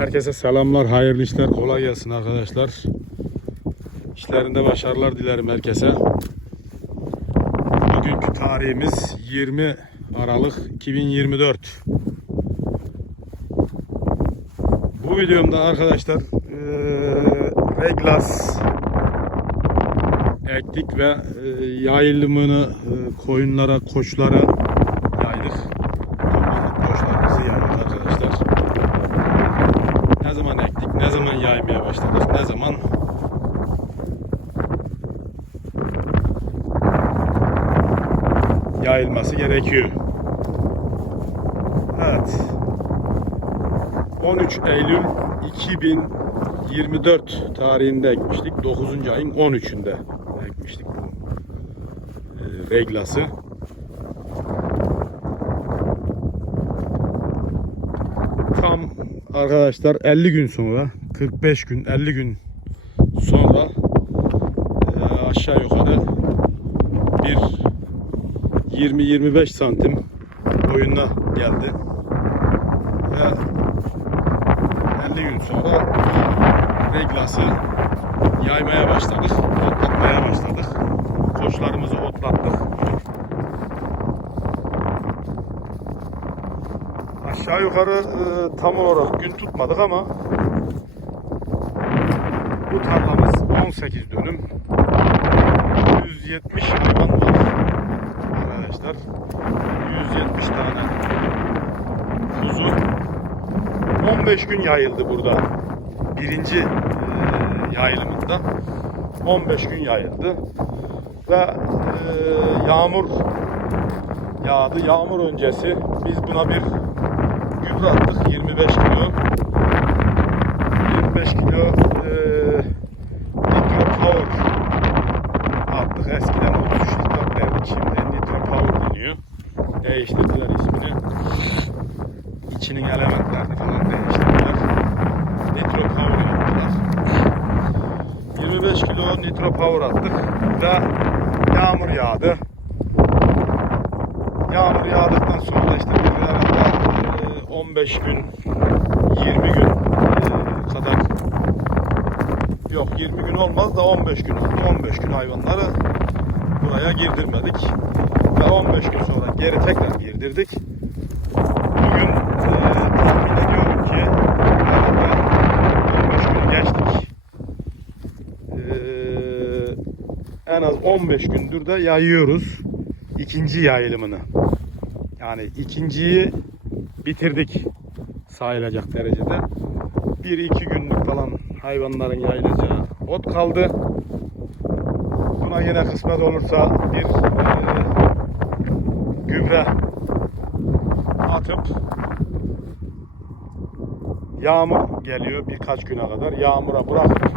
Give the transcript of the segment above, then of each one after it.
Herkese selamlar, hayırlı işler, kolay gelsin arkadaşlar. İşlerinde başarılar dilerim herkese. Bugünkü tarihimiz 20 Aralık 2024. Bu videomda arkadaşlar eee Reglas ektik ve eee, yayılımını eee, koyunlara, koçlara yaydık. Kurbanlık koçlarımızı yaydık arkadaşlar. Ne zaman ektik, ne zaman yaymaya başladık, ne zaman yayılması gerekiyor. Evet. 13 Eylül 2024 tarihinde ekmiştik. 9. ayın 13'ünde ekmiştik bu e, reglası. Tam arkadaşlar 50 gün sonra 45 gün 50 gün sonra e, aşağı yukarı bir 20-25 santim boyuna geldi. Ve 50 gün sonra reglası yaymaya başladık. Otlatmaya başladık. Koçlarımızı otlattık. Aşağı yukarı e, tam olarak gün tutmadık ama bu tarlamız 18 dönüm. 170 hayvan var arkadaşlar. 170 tane kuzu. 15 gün yayıldı burada. Birinci e, yayılımında 15 gün yayıldı. Ve e, yağmur yağdı. Yağmur öncesi biz buna bir gübre attık. 25 kilo. 25 kilo e, Nitro Power attık eskiden 33 litre verdik şimdi Nitro Power deniyor değiştirdiler ismini içinin elementlerini falan değiştirdiler Nitro Power yaptılar 25 kilo Nitro Power attık ve yağmur yağdı Yağmur yağdıktan sonra işte bir herhalde e, 15 gün 20 gün e, kadar yok 20 gün olmaz da 15 gün oldu. 15 gün hayvanları buraya girdirmedik. Ve 15 gün sonra geri tekrar girdirdik. Bugün e, tahmin ediyorum ki herhalde 15 günü geçtik. E, en az 15 gündür de yayıyoruz ikinci yayılımını. Yani ikinciyi bitirdik sayılacak derecede. Bir iki günlük falan hayvanların yayılacağı ot kaldı. Buna yine kısmet olursa bir e, gübre atıp yağmur geliyor birkaç güne kadar. Yağmura bırakıp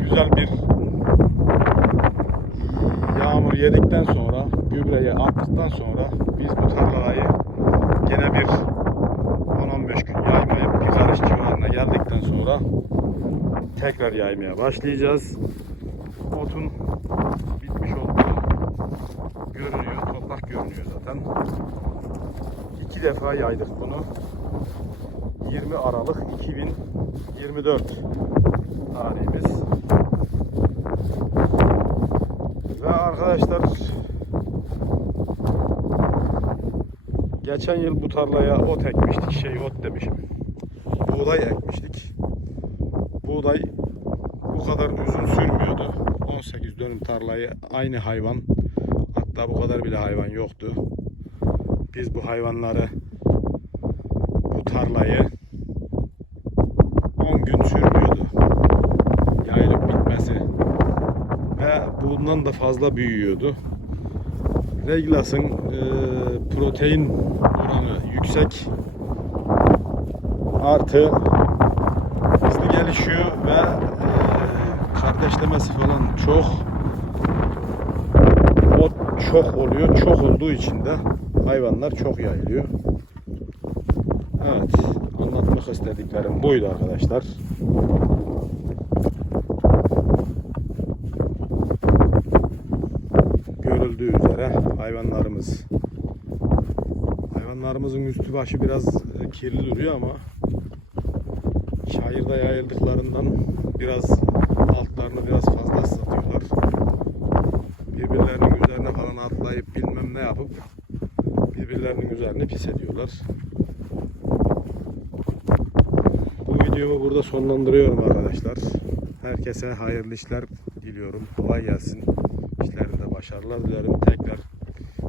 güzel bir yağmur yedikten sonra gübreyi attıktan sonra biz bu tarlayı gene bir 10-15 gün yaymayıp bir karış civarına geldikten sonra tekrar yaymaya başlayacağız. Otun bitmiş olduğu görünüyor. Toprak görünüyor zaten. İki defa yaydık bunu. 20 Aralık 2024 tarihimiz. Ve arkadaşlar geçen yıl bu tarlaya ot ekmiştik. Şey ot demişim. Buğday ekmiştik. Buğday bu kadar uzun sürmüyordu. 18 dönüm tarlayı aynı hayvan hatta bu kadar bile hayvan yoktu. Biz bu hayvanları bu tarlayı 10 gün sürmüyordu. Ve bundan da fazla büyüyordu. Reglas'ın e, protein oranı yüksek artı hızlı gelişiyor ve e, kardeşlemesi falan çok o çok oluyor. Çok olduğu için de hayvanlar çok yayılıyor. Evet. Anlatmak istediklerim buydu arkadaşlar. Görüldüğü üzere hayvanlarımız hayvanlarımızın üstü başı biraz e, kirli duruyor ama Çayırda yayıldıklarından biraz altlarını biraz fazla ıslatıyorlar. Birbirlerinin üzerine falan atlayıp bilmem ne yapıp birbirlerinin üzerine pis ediyorlar. Bu videomu burada sonlandırıyorum arkadaşlar. Herkese hayırlı işler diliyorum. Kolay gelsin. İşlerinde başarılar dilerim. Tekrar